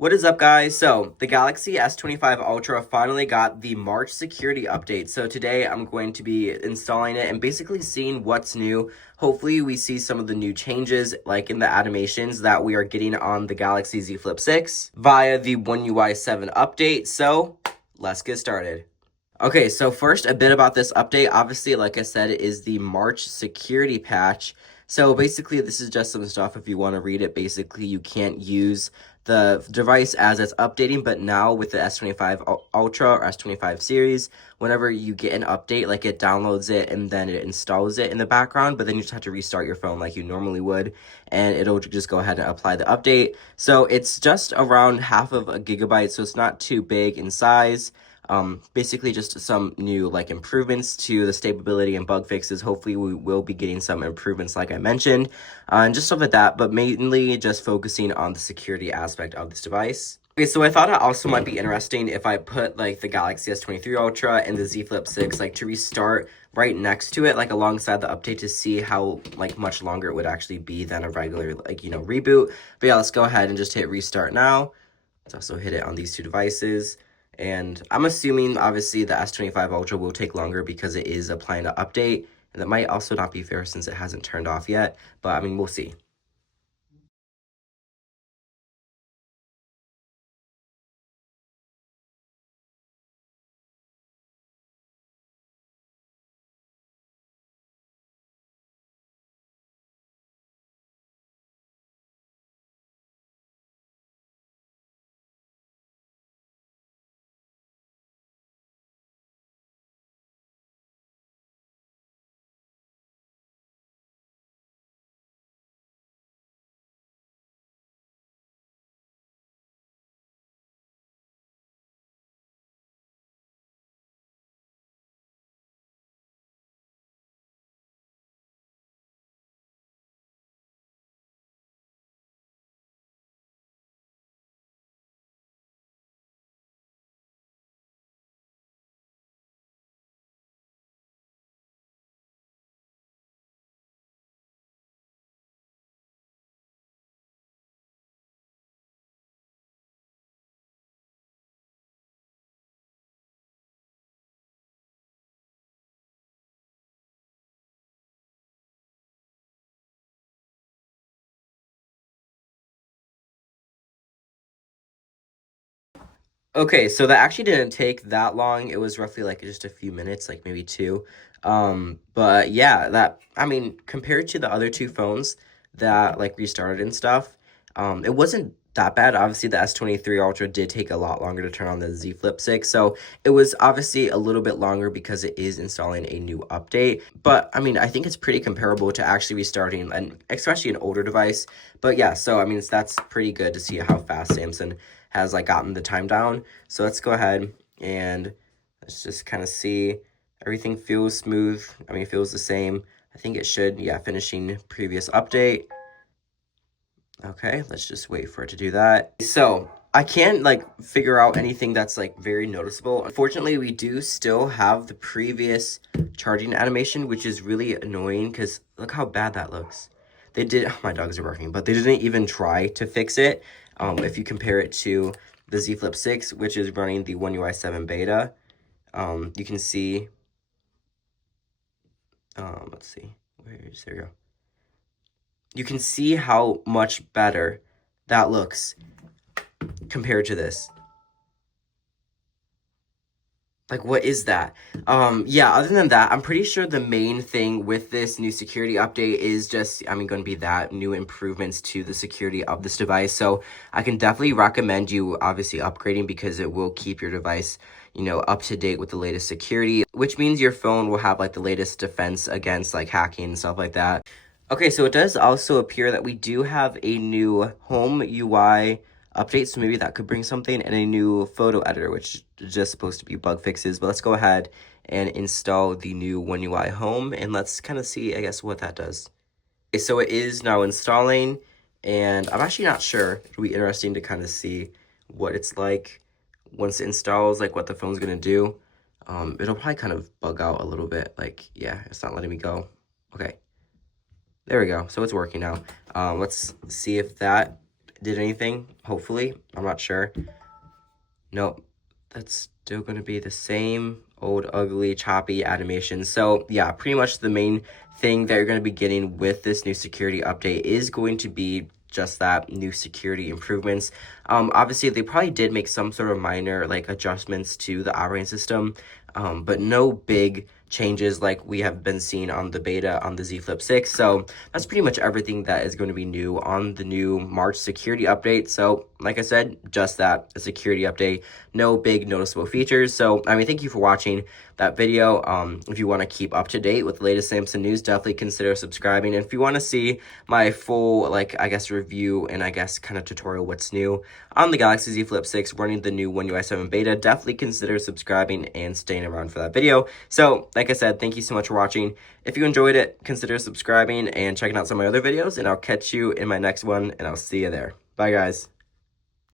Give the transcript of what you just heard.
What is up, guys? So, the Galaxy S25 Ultra finally got the March security update. So, today I'm going to be installing it and basically seeing what's new. Hopefully, we see some of the new changes, like in the animations that we are getting on the Galaxy Z Flip 6 via the One UI 7 update. So, let's get started. Okay, so first, a bit about this update. Obviously, like I said, it is the March security patch. So basically, this is just some stuff if you want to read it. Basically, you can't use the device as it's updating, but now with the S25 Ultra or S25 series, whenever you get an update, like it downloads it and then it installs it in the background, but then you just have to restart your phone like you normally would, and it'll just go ahead and apply the update. So it's just around half of a gigabyte, so it's not too big in size. Basically just some new improvements to the stability and bug fixes. Hopefully we will be getting some improvements like I mentioned, and just stuff like that, but mainly just focusing on the security aspect of this device. Okay, so I thought it also might be interesting if I put the Galaxy S23 Ultra and the Z Flip 6 to restart right next to it, alongside the update, to see how much longer it would actually be than a regular reboot. But yeah, let's go ahead and just hit restart now. Let's also hit it on these two devices. And I'm assuming, obviously, the S25 Ultra will take longer because it is applying an update. And that might also not be fair since it hasn't turned off yet. But, I mean, we'll see. Okay, so that actually didn't take that long. It was roughly just a few minutes, like maybe two. But yeah, I mean, compared to the other two phones that restarted and stuff, it wasn't that bad. Obviously, the S23 Ultra did take a lot longer to turn on the Z Flip 6, so it was obviously a little bit longer because it is installing a new update. But I mean, I think it's pretty comparable to actually restarting, and especially an older device. But yeah, so I mean, that's pretty good to see how fast Samsung has gotten the time down. So let's go ahead and let's just kind of see. Everything feels smooth. I mean, it feels the same. I think it should. Yeah, finishing previous update. Okay, let's just wait for it to do that. So I can't figure out anything that's very noticeable. Unfortunately, we do still have the previous charging animation, which is really annoying because look how bad that looks. They did, oh, my dogs are barking, but they didn't even try to fix it. If you compare it to the Z Flip 6, which is running the One UI 7 beta, you can see, let's see, there we go. You can see how much better that looks compared to this. What is that? Yeah, other than that, I'm pretty sure the main thing with this new security update is just, I mean, going to be that new improvements to the security of this device. So I can definitely recommend you obviously upgrading because it will keep your device, up to date with the latest security, which means your phone will have the latest defense against hacking and stuff like that. Okay, so it does also appear that we do have a new home UI update, so maybe that could bring something, and a new photo editor, which is just supposed to be bug fixes. But let's go ahead and install the new One UI Home, and let's kind of see, I guess, what that does. Okay, so it is now installing, and I'm actually not sure. It'll be interesting to kind of see what it's like once it installs, what the phone's going to do. It'll probably kind of bug out a little bit. Yeah, it's not letting me go. Okay. There we go. So it's working now. Let's see if that did anything, hopefully. I'm not sure. Nope, that's still going to be the same old ugly choppy animation. So yeah, pretty much the main thing that you're going to be getting with this new security update is going to be just that, new security improvements. Obviously they probably did make some sort of minor like adjustments to the operating system, but no big changes like we have been seeing on the beta on the Z Flip 6. So that's pretty much everything that is going to be new on the new March security update. So like I said, just that, a security update, no big noticeable features. So I mean, thank you for watching that video. If you want to keep up to date with the latest Samsung news, definitely consider subscribing. And if you want to see my full, like, I guess, review and I guess kind of tutorial what's new on the Galaxy Z Flip 6 running the new One UI 7 beta, definitely consider subscribing and staying around for that video. So like I said, thank you so much for watching. If you enjoyed it, consider subscribing and checking out some of my other videos, and I'll catch you in my next one, and I'll see you there. Bye, guys.